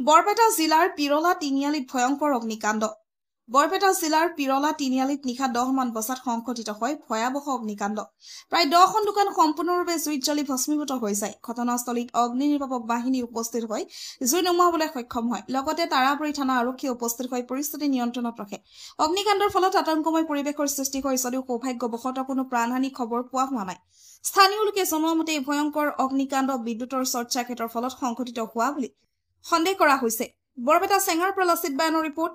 বৰপেটা জিলাৰ পিৰলা তিনিআলিত ভয়ংকৰ অগ্নিকাণ্ড বৰপেটা জিলাৰ পিৰলা তিনিআলিত নিশা 10 মান বজাত সংঘটিত হয় ভয়াবহ অগ্নিকাণ্ড প্ৰায় 10খন দোকান সম্পূৰ্ণৰূপে জুইত জ্বলি ভস্মীভূত হৈ যায় ঘটনাস্থলীত অগ্নিনিৰ্বাপক বাহিনী উপস্থিত হৈ জুই নুমুৱাবলৈ সক্ষম হয় লগতে তাৰাপুৰী থানা আৰক্ষী উপস্থিত হৈ পৰিস্থিতি নিয়ন্ত্ৰণত ৰাখে অগ্নিকাণ্ডৰ ফলত আতংকময় পৰিৱেশৰ সৃষ্টি হয় যদিও সৌভাগ্যবশতঃ কোনো প্ৰাণহানি খবৰ পোৱা হোৱা নাই স্থানীয় লোকে জনোৱা মতে ভয়ংকৰ অগ্নিকাণ্ড বিদ্যুতৰ শ্বৰ্ট চাৰ্কিটৰ ফলত সংঘটিত হোৱা বুলি সন্দেহ কৰা হৈছে বৰপেটা চেঙাৰ পৰা লাচিত বায়নৰ ৰিপৰ্ট